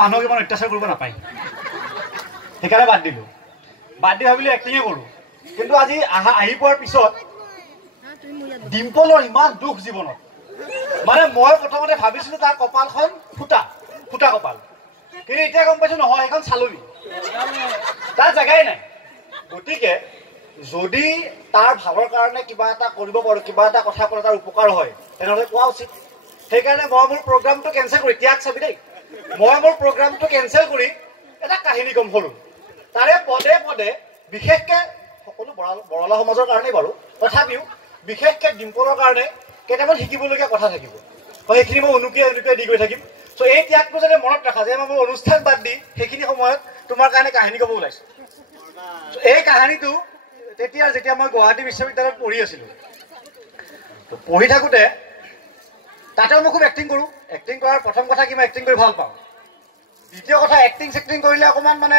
মানুহক ইমান অত্যাচাৰ কৰিব নাপায়, সেইকাৰণে বাদ দিলোঁ। বাদ দি ভাবিলোঁ এক্টিঙে কৰোঁ। কিন্তু আজি আহি পোৱাৰ পিছত ডিম্পলৰ ইমান দুখ জীৱনত, মানে মই প্ৰথমতে ভাবিছিলোঁ তাৰ কপালখন ফুটা কপাল, কিন্তু এতিয়া গম পাইছোঁ নহয়, সেইখন চালনি, তাৰ জেগাই নাই। গতিকে যদি তাৰ ভালৰ কাৰণে কিবা এটা কৰিব পাৰোঁ, কিবা এটা কথা ক'লে তাৰ উপকাৰ হয়, তেনেহ'লে কোৱা উচিত। সেইকাৰণে মই মোৰ প্ৰগ্ৰামটো কেঞ্চেল কৰি, ত্যাগ চাবি দেই, মই মোৰ প্ৰগ্ৰামটো কেঞ্চেল কৰি এটা কাহিনী কম হ'ল। তাৰে পদে পদে বিশেষকৈ সকলো বৰলা সমাজৰ কাৰণেই বাৰু, তথাপিও বিশেষকৈ ডিম্পলৰ কাৰণে কেইটামান শিকিবলগীয়া কথা থাকিব, সেইখিনি মই অনুকিয়াই দি গৈ থাকিম। চ' এই ত্যাগটো যাতে মনত ৰাখা যে মই মোৰ অনুষ্ঠান বাদ দি সেইখিনি সময়ত তোমাৰ কাৰণে কাহিনী ক'ব ওলাইছোঁ। এই কাহিনীটো তেতিয়া যেতিয়া মই গুৱাহাটী বিশ্ববিদ্যালয়ত পঢ়ি আছিলোঁ, পঢ়ি থাকোঁতে তাতেও মই খুব এক্টিং কৰোঁ। এক্টিং কৰাৰ প্ৰথম কথা কি, মই এক্টিং কৰি ভাল পাওঁ। দ্বিতীয় কথা, এক্টিং চেক্টিং কৰিলে অকণমান মানে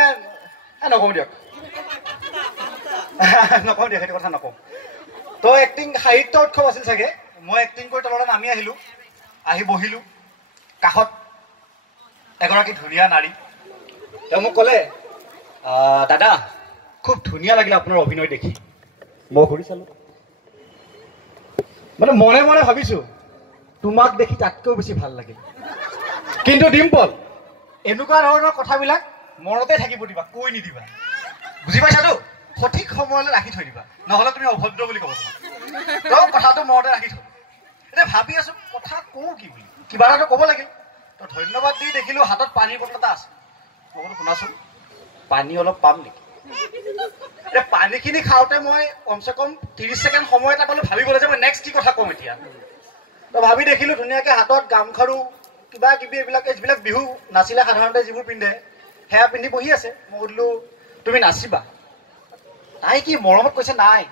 নকওঁ দিয়ক সেইটো কথা নকওঁ। তো এক্টিং সাহিত্য উৎসৱ আছিল চাগে, মই এক্টিং কৰি তললৈ নামি আহিলোঁ, আহি বহিলোঁ। কাষত এগৰাকী ধুনীয়া নাৰী, তেওঁ মোক ক'লে, দাদা খুব ধুনীয়া লাগিলে আপোনাৰ অভিনয় দেখি। মই ঘূৰি চালোঁ, মানে মনে মনে ভাবিছোঁ তোমাক দেখি তাতকৈও বেছি ভাল লাগিল। কিন্তু ডিম্পল, এনেকুৱা ধৰণৰ কথাবিলাক মনতে থাকিব দিবা, কৈ নিদিবা, বুজি পাইছাতো? সঠিক সময়লৈ ৰাখি থৈ দিবা, নহ'লে তুমি অভদ্ৰ বুলি ক'ব তোমাক। কথাটো মনতে ৰাখি থৈ, এতিয়া ভাবি আছোঁ কথা কওঁ কি বুলি, কিবা এটাতো ক'ব লাগিল। তো ধন্যবাদ দি দেখিলোঁ হাতত পানীৰ বটল এটা আছে। মই বোলো শুনাচোন, পানী অলপ পাম নেকি? এতিয়া পানীখিনি খাওঁতে মই কমচে কম 30 ছেকেণ্ড সময় এটা পালোঁ ভাবিবলৈ যে মই নেক্সট কি কথা কওঁ এতিয়া। তো ভাবি দেখিলোঁ ধুনীয়াকৈ হাতত গামখাৰু কিবা কিবি যিবিলাক বিহু নাছিলে সাধাৰণতে যিবোৰ পিন্ধে, সেয়া পিন্ধি বহি আছে। মই সুধিলোঁ তুমি নাচিবা? তাই কি মৰমত কৈছে, নাই,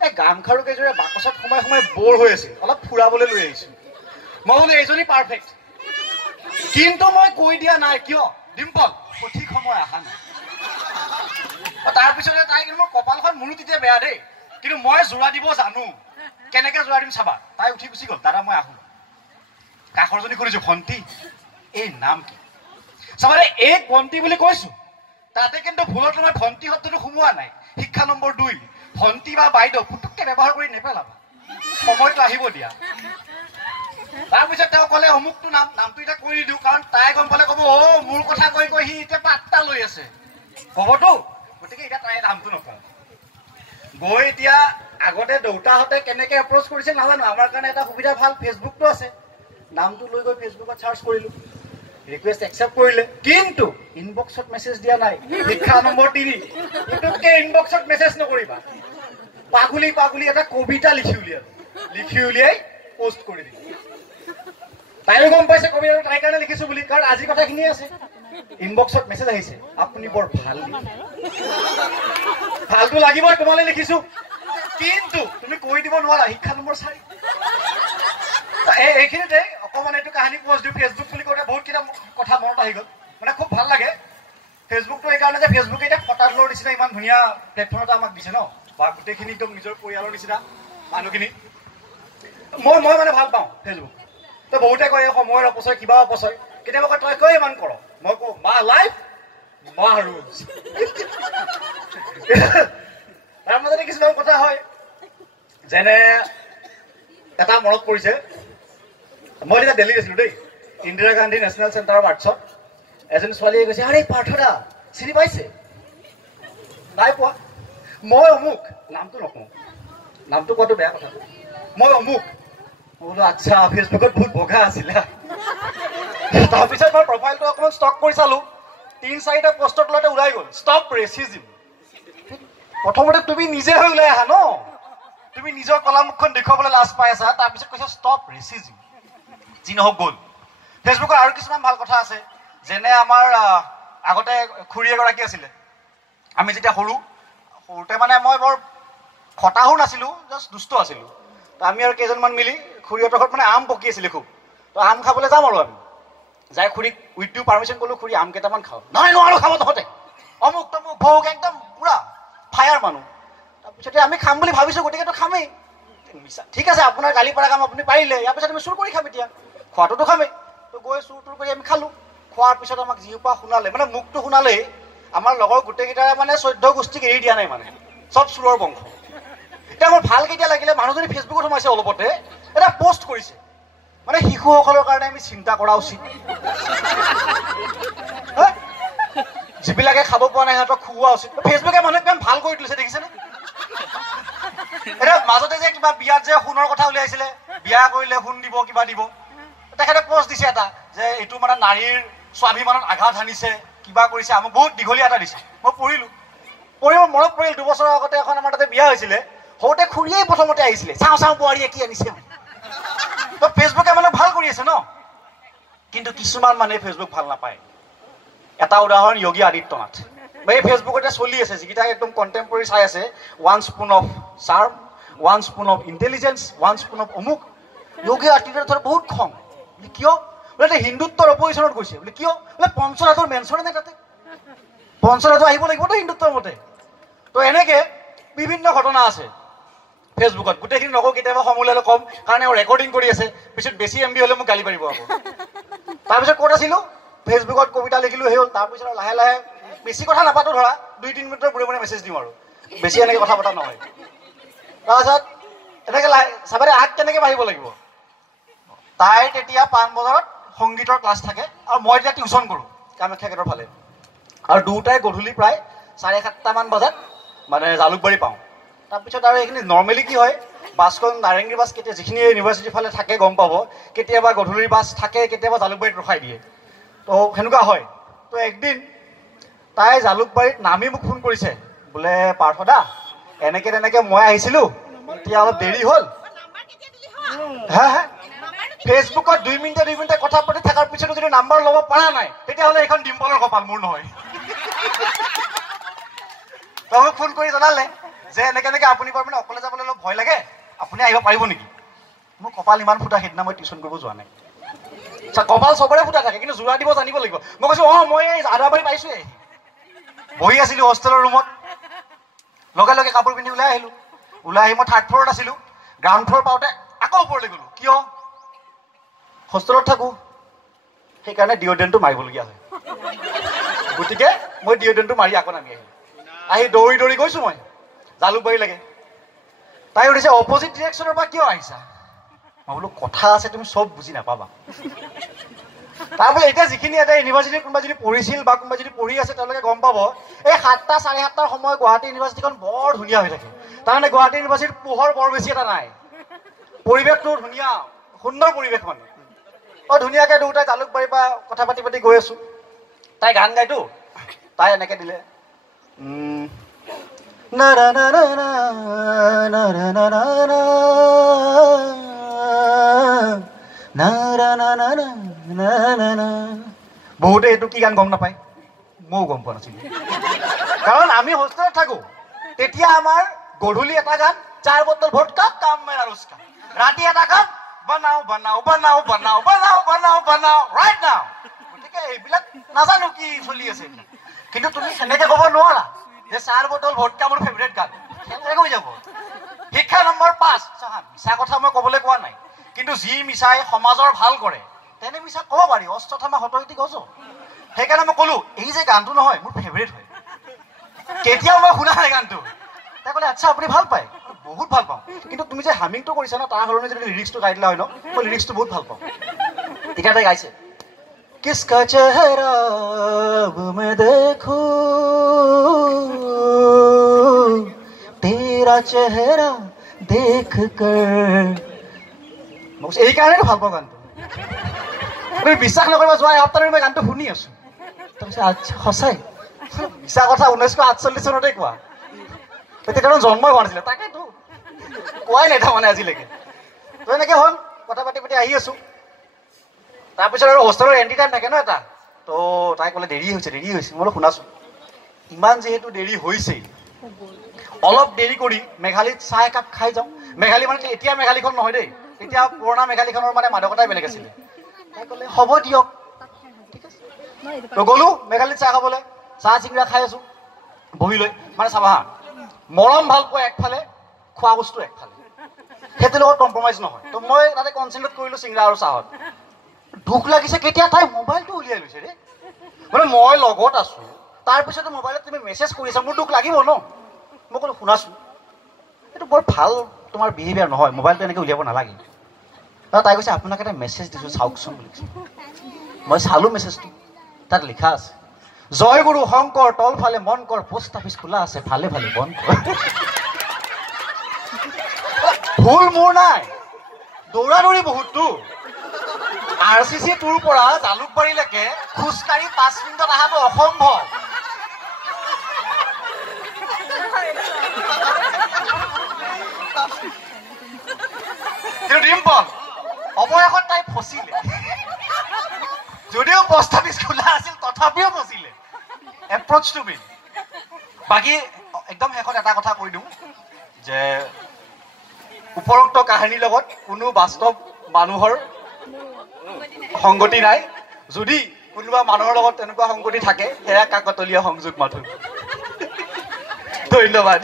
এই গামখাৰু কেইযোৰে বাকচত সোমাই সোমাই বৰ হৈ আছিল, অলপ ফুৰাবলৈ লৈ আহিছোঁ। মই বোলো এইজনী পাৰফেক্ট, কিন্তু মই কৈ দিয়া নাই কিয়, ডিম্পল সঠিক সময় অহা নাই। তাৰপিছতে তাই কিন্তু মোৰ কপালখন মোৰো তেতিয়া বেয়া দেই, কিন্তু মই জোৰা দিব জানো, কেনেকৈ জোৰা দিম চাবা। তাই উঠি গুচি গ'ল, দাদা মই আহোঁ। কাষৰজনী সুধিছোঁ, ভণ্টি এই নাম কি? চাবা দেই, এই ভণ্টি বুলি কৈছোঁ, তাতে কিন্তু ভুলত মই ভণ্টি শব্দটো সোমোৱা নাই। শিক্ষা নম্বৰ 2, ভণ্টি বা বাইদেউ পুতুককৈ ব্যৱহাৰ কৰি নেপেলাবা, সময়টো আহিব দিয়া। তাৰপিছত তেওঁ ক'লে অমুকটো নামটো এতিয়া কৈ দিওঁ, কাৰণ তাই গম পালে ক'ব, মোৰ কথা কৈ কৈ সি এতিয়া পাত্তা লৈ আছে, ক'বতো। গতিকে এতিয়া তাই নামটো নকওঁ। গৈ এতিয়া আগতে দেউতাহঁতে কেনেকৈ এপ্ৰ'চ কৰিছে নাজানো, আমাৰ কাৰণে এটা সুবিধা ভাল, ফেচবুকটো আছে। নামটো লৈ গৈ ফেচবুকত চাৰ্চ কৰিলোঁ, ৰিকুৱেষ্ট একচেপ্ট কৰিলে, কিন্তু ইনবক্সত মেছেজ দিয়া নাই। শিক্ষা নম্বৰ 3, পুতুককৈ ইনবক্সত মেছেজ নকৰিবা। পাগুলি পাগুলি এটা কবিতা লিখি উলিয়াই পোষ্ট কৰি দিলোঁ। তাইও গম পাইছে কবিতাটো তাইৰ কাৰণে লিখিছোঁ বুলি, কাৰণ আজিৰ কথাখিনিয়ে আছে। ইনবক্সত মেছেজ আহিছে, আপুনি বৰ ভাল, ভালটো লাগিবই, তোমালৈ লিখিছোঁ, কিন্তু তুমি কৈ দিব নোৱাৰা। শিক্ষা নম্বৰ 4। এইখিনিতে অকণমান এইটো কাহিনী পোষ্ট দিওঁ। ফেচবুক বুলি কওঁতে বহুতকেইটা কথা মনত আহি গ'ল, মানে খুব ভাল লাগে ফেচবুকটো এইকাৰণে যে ফেচবুকে এতিয়া ফটাফলৰ নিচিনা ইমান ধুনীয়া প্লেটফৰ্ম এটা আমাক দিছে ন, বা গোটেইখিনি একদম নিজৰ পৰিয়ালৰ নিচিনা মানুহখিনি। মই মানে ভাল পাওঁ ফেচবুক। তো বহুতে কয় সময়ৰ অপচয়, কিবা অপচয়, কেতিয়াবা কয় তই কিয় ইমান কৰ, মই কওঁ মা লাইফ মা ৰুলছ। তাৰ মাজতে কিছুমান কথা হয়, যেনে এটা মনত পৰিছে, মই তেতিয়া দিল্লীত আছিলোঁ দেই, Indira Gandhi National Centre of আৰ্টছত এজনী ছোৱালীয়ে কৈছে, আৰে পাৰ্থদা চিনি পাইছে? নাই পোৱা। মই অমুক, নামটো নকওঁ, নামটো কোৱাটো বেয়া কথা, মই অমুক। মই বোলো আচ্ছা, ফেচবুকত বহুত বগা আছিলে। তাৰপিছত মই প্ৰফাইলটো অকণমান ষ্টক কৰি চালোঁ, 3-4টা পোষ্টৰ তলতে ওলাই গ'ল, ষ্টপ ৰেচিজিম। প্ৰথমতে তুমি নিজে হৈ ওলাই আহা ন, তুমি নিজৰ কলামুখখন দেখুৱাবলৈ লাজ পাই আছা, তাৰপিছত কৈছা ষ্টপ ৰেচিজিম। যি নহওক গ'ল। ফেচবুকৰ আৰু কিছুমান ভাল কথা আছে, যেনে আমাৰ আগতে খুৰী এগৰাকী আছিলে, আমি যেতিয়া সৰুতে মানে মই বৰ খটাহো নাছিলোঁ, জাষ্ট দুষ্ট আছিলোঁ। তো আমি আৰু কেইজনমান মিলি খুৰীহঁতৰ ঘৰত মানে আম পকি আছিলে খুব, তো আম খাবলৈ যাম আৰু আমি যাই খুৰীক উইথ ডিউ পাৰ্মিশ্যন ক'লোঁ, খুৰী আম কেইটামান খাওঁ। নহয় নোৱাৰো খাব তহঁতে, অমুক তমুক ভোগ, একদম পুৰা ফায়াৰ মানুহ। তাৰপিছতে আমি খাম বুলি ভাবিছোঁ, গতিকেতো খামেই। ঠিক আছে, আপোনাৰ গালি পৰা কাম আপুনি পাৰিলে, ইয়াৰ পিছত আমি চুৰ কৰি খাম, এতিয়া খোৱাটোতো খামেই। তো গৈ চুৰ তুৰ কৰি আমি খালোঁ। খোৱাৰ পিছত আমাক যিসোপা শুনালে মানে মুখটো শুনালেই আমাৰ লগৰ গোটেইকেইটাৰে মানে 14 গোষ্ঠীক এৰি দিয়া নাই মানে চব চোৰৰ বংশ এতিয়া মোৰ ভাল কেতিয়া লাগিলে মানুহজনী ফেচবুকত সোমাইছে অলপতে এটা পোষ্ট কৰিছে মানে শিশুসকলৰ কাৰণে আমি চিন্তা কৰা উচিত যিবিলাকে খাব পোৱা নাই সিহঁতক খুওৱা উচিত ফেচবুকে মানুহে কিমান ভাল কৰি তুলিছে দেখিছেনে এতিয়া মাজতে যে কিবা বিয়াত যে সোণৰ কথা উলিয়াইছিলে বিয়া কৰিলে সোণ দিব কিবা দিব তেখেতে পোষ্ট দিছে এটা যে এইটো মানে নাৰীৰ স্বাভিমানত আঘাত সানিছে কিবা কৰিছে আমাক বহুত দীঘলীয়া এটা দিছে মই পঢ়িলো পঢ়িব মনত পৰিল 2 বছৰৰ আগতে এখন আমাৰ তাতে বিয়া হৈছিলে সৰুতে খুৰীয়েই প্ৰথমতে আহিছিলে চাওঁ চাওঁ বোৱাৰীয়ে কি আনিছে তো ফেচবুকে মানে ভাল কৰি আছে ন কিন্তু কিছুমান মানুহে ফেচবুক ভাল নাপায় এটা উদাহৰণ যোগী আদিত্যনাথ এই ফেচবুকতে চলি আছে যিকেইটা একদম কণ্টেম্পৰেৰী চাই আছে 1 spoon of charm 1 spoon of intelligence 1 spoon of অমুক যোগী আদিত্যনাথৰ বহুত খং কিয় বোলে হিন্দুত্বৰ অপজিশ্যনত গৈছে বোলে কিয় বোলে পঞ্চৰাজৰ মেনচনে নাই তাতে পঞ্চৰাজো আহিব লাগিবতো হিন্দুত্বৰ মতে তো এনেকে বিভিন্ন ঘটনা আছে ফেচবুকত গোটেইখিনি নকওঁ কেতিয়াবা সময় ওলালে কম কাৰণ এওঁ ৰেকৰ্ডিং কৰি আছে পিছত বেছি MB হ'লে মোক গালি পাৰিব আকৌ তাৰপিছত ক'ত আছিলোঁ ফেচবুকত কবিতা লিখিলোঁ সেই হ'ল তাৰপিছত লাহে লাহে বেছি কথা নাপাতো ধৰা 2-3 মিনিটৰ মূৰে মূৰে মেছেজ দিওঁ আৰু বেছি এনেকৈ কথা পতা নহয় তাৰপিছত এনেকৈ চাবাৰে আগ কেনেকৈ বাঢ়িব লাগিব তাইৰ তেতিয়া 5 বজাত সংগীতৰ ক্লাছ থাকে আৰু মই তেতিয়া টিউশ্যন কৰোঁ কামাখ্যা গেটৰ ফালে আৰু দুটাই গধূলি প্ৰায় 7:30মান বজাত মানে জালুকবাৰী পাওঁ তাৰপিছত আৰু এইখিনি নৰ্মেলি কি হয় বাছখন নাৰেংগী বাছ কেতিয়া যিখিনি ইউনিভাৰ্চিটিৰ ফালে থাকে গম পাব কেতিয়াবা গধূলিৰ বাছ থাকে কেতিয়াবা জালুকবাৰীত ৰখাই দিয়ে তো সেনেকুৱা হয় তো একদিন তাই জালুকবাৰীত নামি মোক ফোন কৰিছে বোলে পাৰ্থদা এনেকৈ তেনেকৈ মই আহিছিলোঁ এতিয়া অলপ দেৰি হ'ল হা ফেচবুকত 2 মিনিটে কথা পাতি থকাৰ পিছতো যদি নাম্বাৰ ল'ব পৰা নাই তেতিয়াহ'লে এইখন ডিম্পলৰ কপাল মোৰ নহয় তো মোক ফোন কৰি জনালে যে এনেকৈ আপুনি বাৰু মানে অকলে যাবলৈ অলপ ভয় লাগে আপুনি আহিব পাৰিব নেকি মোৰ কপাল ইমান ফুটা সেইদিনা মই টিউশ্যন কৰিব যোৱা নাই কপাল চবৰে ফুটা থাকে কিন্তু যোৰা দিব জানিব লাগিব মই কৈছোঁ মই এই আদাবাৰী পাইছোঁৱেই বহি আছিলোঁ হোষ্টেলৰ ৰুমত লগে লগে কাপোৰ পিন্ধি ওলাই আহিলোঁ ওলাই আহি মই 3rd ফ্ল'ৰত আছিলোঁ গ্ৰাউণ্ড ফ্ল'ৰ পাওঁতে আকৌ ওপৰলৈ গ'লোঁ কিয় হোষ্টেলত থাকোঁ সেইকাৰণে ডিঅ'ড্ৰেণ্টটো মাৰিবলগীয়া হয় গতিকে মই ডিঅ'ড্ৰেণ্টটো মাৰি আকৌ নামি আহিলোঁ আহি দৌৰি দৌৰি গৈছোঁ মই জালুকবাৰী লাগে তাই সুধিছে অপজিট ডিৰেকশ্যনৰ পৰা কিয় আহিছা মই বোলো কথা আছে তুমি চব বুজি নাপাবা তাৰপৰা এতিয়া যিখিনি এটা ইউনিভাৰ্চিটিত কোনোবা যদি পঢ়িছিল বা কোনোবা যদি পঢ়ি আছে তেওঁলোকে গম পাব এই 7টা 7:30টাৰ সময় গুৱাহাটী ইউনিভাৰ্চিটিখন বৰ ধুনীয়া হৈ থাকে তাৰমানে গুৱাহাটী ইউনিভাৰ্চিটিত পোহৰ বৰ বেছি এটা নাই পৰিৱেশটো ধুনীয়া সুন্দৰ পৰিৱেশ মানে ধুনীয়াকৈ দুটাই জালুকবাৰীৰ পৰা কথা পাতি পাতি গৈ আছোঁ তাই গান গাইতো তাই এনেকৈ দিলে বহুতে এইটো কি গান গম নাপায় ময়ো গম পোৱা নাছিলোঁ কাৰণ আমি হোষ্টেলত থাকোঁ তেতিয়া আমাৰ গধূলি এটা গান 4 বটল ভোটকা কাম মেৰা ৰুচকা ৰাতি এটা গান বনাও বনাও বনাও বনাও বনাও বনাও বনাও ৰাইট নাও গতিকে এইবিলাক নাজানো কি চলি আছে কিন্তু তুমি সেনেকৈ ক'ব নোৱাৰা যে 4 বটল ভোটকা মোৰ ফেভৰেট গান সেনেকৈ হৈ যাব শিক্ষা নম্বৰ 5 মিছা কথা মই ক'বলৈ কোৱা নাই কিন্তু যি মিছাই সমাজৰ ভাল কৰে তেনে মিছা ক'ব পাৰি অস্ত্ৰথামা হতহিতি গজ সেইকাৰণে মই ক'লোঁ এই যে গানটো নহয় মোৰ ফেভৰেট হয় কেতিয়াও মই শুনা নাই গানটো তাই ক'লে আচ্ছা আপুনি ভাল পায় বহুত ভাল পাওঁ কিন্তু তুমি যে হামিংটো কৰিছা ন তাৰ সলনি যদি লিৰিক্সটো গাই দিলা হয় ন মই লিৰিক্সটো বহুত ভাল পাওঁ তেতিয়া তাই গাইছে কিসকা চেহেৰা अब मैं देखूं तेरा चेहरा देख कर এই কাৰণেতো ভাল পাওঁ গানটো তুমি বিশ্বাস নকৰিবা যোৱা এসপ্তাহৰ মই গানটো শুনি আছোঁ তাৰপিছত আচ্ছা সঁচাই মিছা কথা 1948 চনতে কোৱা তেতিয়া জন্মই হোৱা নাছিলে তাকেতো কোৱাই নাই তাৰমানে আজিলৈকে তো এনেকৈ হ'ল কথা পাতি পাতি আহি আছোঁ তাৰপিছত আৰু হোষ্টেলৰ এণ্টি টাইম থাকে ন এটা তো তাই ক'লে দেৰি হৈছে মই বোলো শুনাচোন ইমান যিহেতু দেৰি হৈছেই অলপ দেৰি কৰি মেঘালীত চাহ একাপ খাই যাওঁ মেঘালী মানে এতিয়া মেঘালীখন নহয় দেই তেতিয়া পুৰণা মেঘালীখনৰ মানে মাদকতাই বেলেগ আছিলে তাই ক'লে হ'ব দিয়ক ঠিক আছে তো গ'লোঁ মেঘালীত চাহ খাবলৈ চাহ চিঙৰা খাই আছোঁ বহি লৈ মানে চাবা হা মৰম ভাল পোৱা একফালে খোৱা বস্তু একফালে সেইটোৰ লগত কম্প্ৰমাইজ নহয় তো মই তাতে কনচেণ্ট্ৰেট কৰিলোঁ চিঙৰা আৰু চাহত দুখ লাগিছে কেতিয়া তাই মোবাইলটো উলিয়াই লৈছে ৰে মানে মই লগত আছো তাৰপিছতে মোবাইলত তুমি মেছেজ কৰিছা মোৰ দুখ লাগিব ন মই ক'লো শুনাচোন এইটো বৰ ভাল তোমাৰ বিহেভিয়াৰ নহয় মোবাইলটো এনেকৈ উলিয়াব নালাগে তাই কৈছে আপোনাক এটা মেছেজ দিছোঁ চাওকচোন বুলি মই চালোঁ মেছেজটো তাত লিখা আছে জয় গুৰু শংকৰ তল ফালে মন কৰ পোষ্ট অফিচ খোলা আছে ভালে ভালে বন্ধ কৰ ভুল মোৰ নাই দৌৰা দৌৰি বহুতটো RCC তোৰ পৰা জালুকবাৰীলৈকে খোজকাঢ়ি 5 মিনিটত অহাটো অসম্ভৱ কিন্তু ডিম্পল অৱশেষত তাই ফচিলে যদিও পোষ্ট অফিচ খোলা আছিল তথাপিও ফচিলে এপ্ৰ'চ টু মি বাকী একদম শেষত এটা কথা কৈ দিওঁ যে উপৰোক্ত কাহিনীৰ লগত কোনো বাস্তৱ মানুহৰ সংগতি নাই যদি কোনোবা মানুহৰ লগত তেনেকুৱা সংগতি থাকে সেয়া কাকতলীয়া সংযোগ মাথোঁ ধন্যবাদ